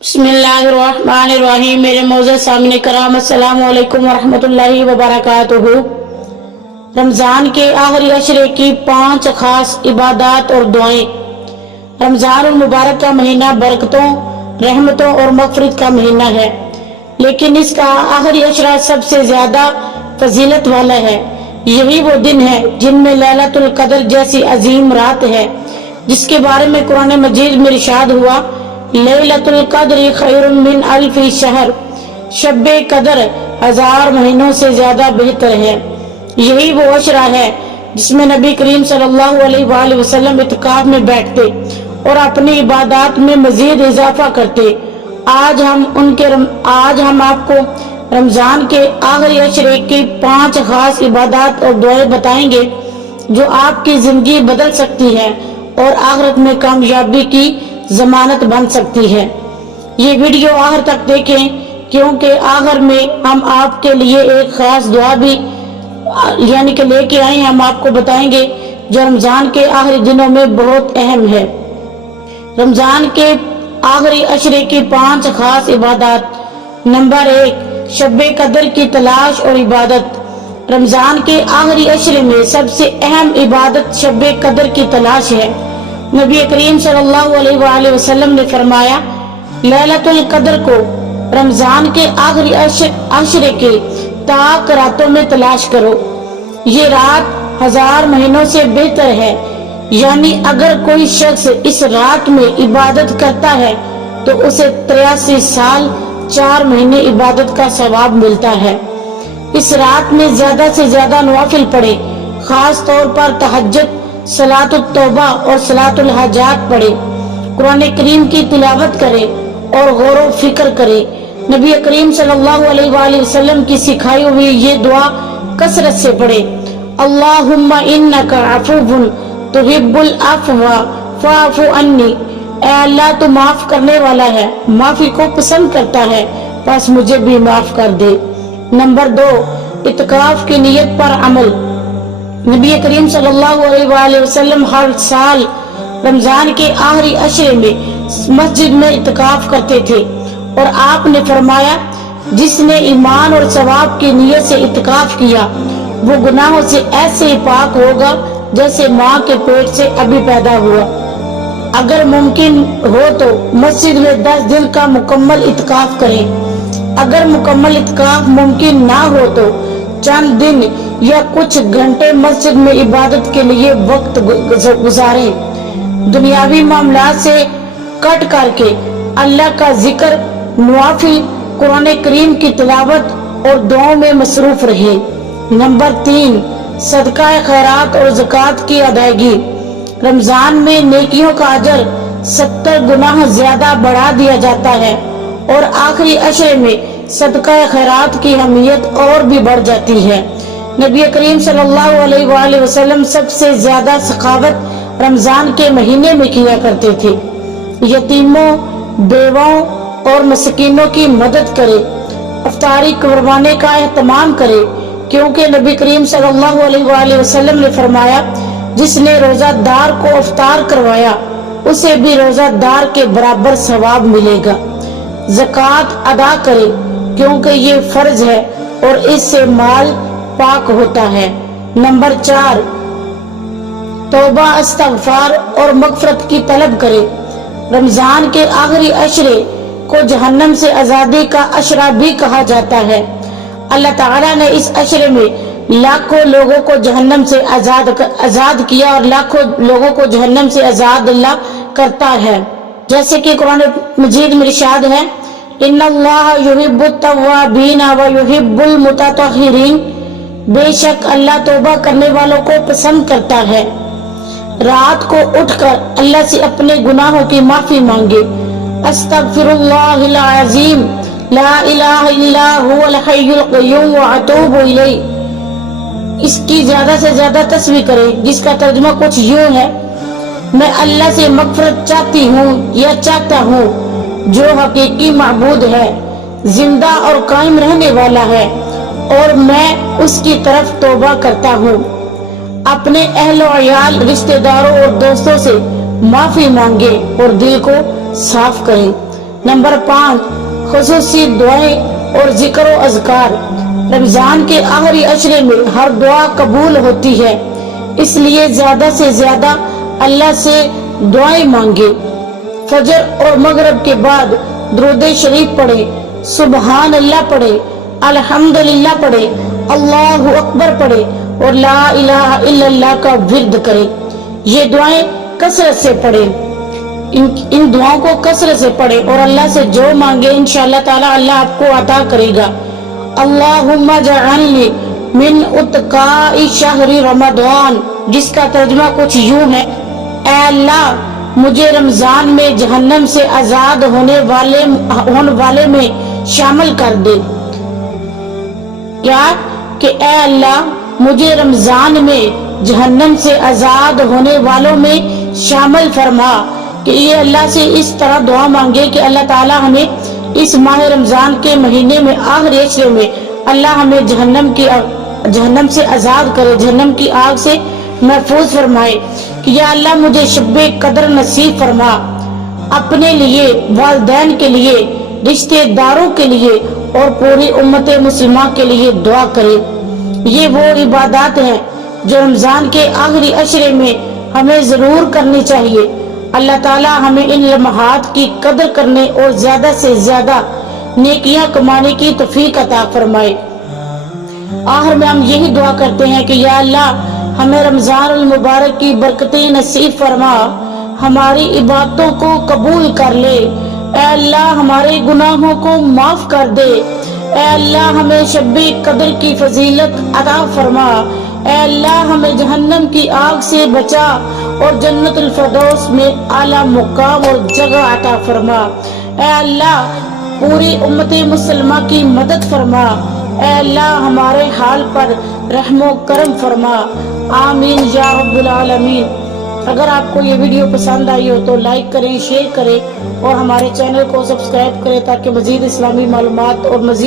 बिस्मिल्लाहिर्रहमानिर्रहीम। मेरे मोअज़्ज़ज़ सामने कराम, अस्सलामु अलैकुम वरहमतुल्लाहि वबरकातुहू। रमज़ान के आखिरी अशरे की 5 खास इबादत और दुआएं। रमज़ान मुबारक का महीना बरकतों, रहमतों और मग़फ़िरत का महीना है, लेकिन इसका आखिरी अशरा सबसे ज्यादा फजीलत वाला है। यही वो दिन है जिनमें लैलतुल क़द्र जैसी अजीम रात है, जिसके बारे में कुरान मजीद में इरशाद हुआ, लैलतुल क़द्र खैरुम मिन अल्फि शहर। शब्बे कदर 1000 महीनों से ज्यादा बेहतर है। यही वो अशरा है जिसमें नबी करीम सल्लल्लाहु अलैहि वसल्लम इत्काफ में बैठते और अपनी इबादत में मजीद इजाफा करते। आज हम आपको रमजान के आखिरी अशरे की 5 खास इबादत और दुआएं बताएंगे जो आपकी जिंदगी बदल सकती है और आखिरत में कामयाबी की जमानत बन सकती है। ये वीडियो आखिर तक देखें, क्योंकि आखिर में हम आपके लिए एक खास दुआ भी यानी कि लेके आए हैं। हम आपको बताएंगे जो रमजान के आखिरी दिनों में बहुत अहम है। रमजान के आखिरी अशरे की 5 खास इबादत। नंबर 1, शब्बे कदर की तलाश और इबादत। रमजान के आखिरी अशरे में सबसे अहम इबादत शब्बे कदर की तलाश है। नबी करीम सल्लल्लाहु अलैहि वसल्लम ने फरमाया, लैलतुल क़द्र को रमजान के आखिरी अशरे के ताक रातों में तलाश करो। ये रात 1000 महीनों से बेहतर है। यानी अगर कोई शख्स इस रात में इबादत करता है तो उसे 83 साल 4 महीने इबादत का सवाब मिलता है। इस रात में ज्यादा से ज्यादा नवाफिल पढ़े, खास तौर पर तहज्जुद, सलातुत तौबा और सलातुल हाजात पढ़े। कुरान करीम की तिलावत करे और गौर व फिक्र करे। नबी करीम सल्लल्लाहु अलैहि वसल्लम की सिखाई हुई ये दुआ कसरत से पढ़े। अल्लाहुम्मा इन्नका अफुव्वुन तुहिब्बुल अफ़्वा फ़अफ़ु अन्नी। ऐ अल्लाह, तू माफ करने वाला है, माफी को पसंद करता है, बस मुझे भी माफ कर दे। नंबर 2, इत्काफ की नियत पर अमल। नबी करीम सल्लल्लाहु अलैहि वसल्लम हर साल रमजान के आखिरी अशरे में मस्जिद में इत्काफ करते थे और आपने फरमाया, जिसने ईमान और सवाब की नियत से इत्काफ किया वो गुनाहों से ऐसे ही पाक होगा जैसे माँ के पेट से अभी पैदा हुआ। अगर मुमकिन हो तो मस्जिद में 10 दिन का मुकम्मल इत्काफ करें। अगर मुकम्मल इत्काफ मुमकिन ना हो तो चंद दिन या कुछ घंटे मस्जिद में इबादत के लिए वक्त गुजारें। दुनियावी मामलात से कट करके अल्लाह का जिक्र, नवाफिल, कुरान करीम की तिलावत और दुआओं में मसरूफ रहे। नंबर 3, सदका खैरात और ज़कात की अदायगी। रमजान में नेकियों का अजर 70 गुना ज्यादा बढ़ा दिया जाता है और आखिरी अशरे में सदका खैरात की अहमियत और भी बढ़ जाती है। नबी करीम सल्लल्लाहु अलैहि वसल्लम सबसे ज्यादा सखावत रमजान के महीने में किया करते थे। यतीमों, बेवाओं और मस्कीनों की मदद करे, अफ्तारी करवाने का एहतमाम करे, क्योंकि नबी करीम सल्लल्लाहु अलैहि वसल्लम ने फरमाया, जिसने रोजादार को अफ्तार करवाया उसे भी रोजादार के बराबर सवाब मिलेगा। ज़कात अदा करे, क्योंकि ये फर्ज है और इससे माल पाक होता है। नंबर 4, तौबा, इस्तग़फ़ार और मग़फ़िरत की तलब करे। रमजान के आखिरी अशरे को जहन्नम से आजादी का अशरा भी कहा जाता है। अल्लाह ताला ने इस अशरे में लाखों लोगों को जहन्नम से आजाद किया और लाखों लोगों को जहन्नम से आजाद अल्लाह करता है। जैसे कि कुरान मजीद में इरशाद है, इन्नल्लाह युहिब्बुत तव्वाबीन व युहिब्बुल मुतत्तहिरीन। बेशक अल्लाह तौबा करने वालों को पसंद करता है। रात को उठकर अल्लाह से अपने गुनाहों की माफी मांगे। अस्तगफिरुल्लाहिल अज़ीम ला इलाहा इल्ला हुवल हय्युल क़य्यूम व अतूबु इलैहि। इसकी ज्यादा से ज्यादा तस्बीह करें, जिसका तर्जुमा कुछ यूं है, मैं अल्लाह से मग़फ़िरत चाहती हूँ या चाहता हूँ जो हकीकी माबूद है, जिंदा और कायम रहने वाला है, और मैं उसकी तरफ तौबा करता हूँ। अपने अहल व अयाल, रिश्तेदारों और दोस्तों से माफी मांगे और दिल को साफ करें। नंबर 5, खुसूसी दुआएं और जिक्र व अज़कार। रमजान के आखिरी अशरे में हर दुआ कबूल होती है, इसलिए ज्यादा से ज्यादा अल्लाह से दुआएं मांगे। फजर और मगरिब के बाद दुरूद शरीफ पढ़े, सुबहान अल्लाह पढ़े, अल्हम्दुलिल्लाह पढ़े, अल्लाहु अकबर पढ़े और ला इलाहा इल्लल्लाह का विर्द करे। ये दुआएं कसरत से पढ़े, इन दुआओं को कसरत से पढ़े और अल्लाह से जो मांगे इंशाअल्लाह ताला अल्लाह आपको अता करेगा। अल्लाहुम्मा जअलनी मिन उत्काई शहरी रमजान, जिसका तर्जुमा कुछ यूं है, ऐ अल्लाह मुझे रमजान में जहन्नम से आजाद होने वाले में शामिल कर दे। क्या कि ऐ अल्लाह मुझे रमजान में जहन्नम से आजाद होने वालों में शामिल फरमा। कि ये अल्लाह से इस तरह दुआ मांगे कि अल्लाह ताला हमें इस माह रमजान के महीने में आखिरी अशरे में अल्लाह हमें जहन्नम से आजाद करे, जहन्नम की आग से महफूज फरमाए। कि या अल्लाह मुझे शब्बे कदर नसीब फरमा, अपने लिए, वालिदैन के लिए, रिश्तेदारों के लिए और पूरी उम्मत मुस्लिमा के लिए दुआ करे। ये वो इबादत हैं जो रमजान के आखिरी अशरे में हमें जरूर करनी चाहिए। अल्लाह ताला हमें इन लम्हात की कदर करने और ज्यादा से ज्यादा नेकियां कमाने की तौफीक अता फरमाए। आखिर में हम यही दुआ करते हैं कि या अल्लाह हमें रमजान अल मुबारक की बरकतें नसीब फरमा, हमारी इबादतों को कबूल कर ले। ऐ अल्लाह हमारे गुनाहों को माफ कर दे। ऐ अल्लाह हमें शब्बे कदर की फजीलत अता फरमा। ऐ अल्लाह हमें जहन्नम की आग से बचा और जन्नतुल फिरदौस में आला मुकाम और जगह अता फरमा। ऐ अल्लाह पूरी उम्मत मुसलमा की मदद फरमा। ऐ अल्लाह हमारे हाल पर रहमो करम फरमा। आमीन या रब्बुल आलमीन। अगर आपको ये वीडियो पसंद आई हो तो लाइक करें, शेयर करें और हमारे चैनल को सब्सक्राइब करें ताकि मजीद इस्लामी मालूमात और मजीद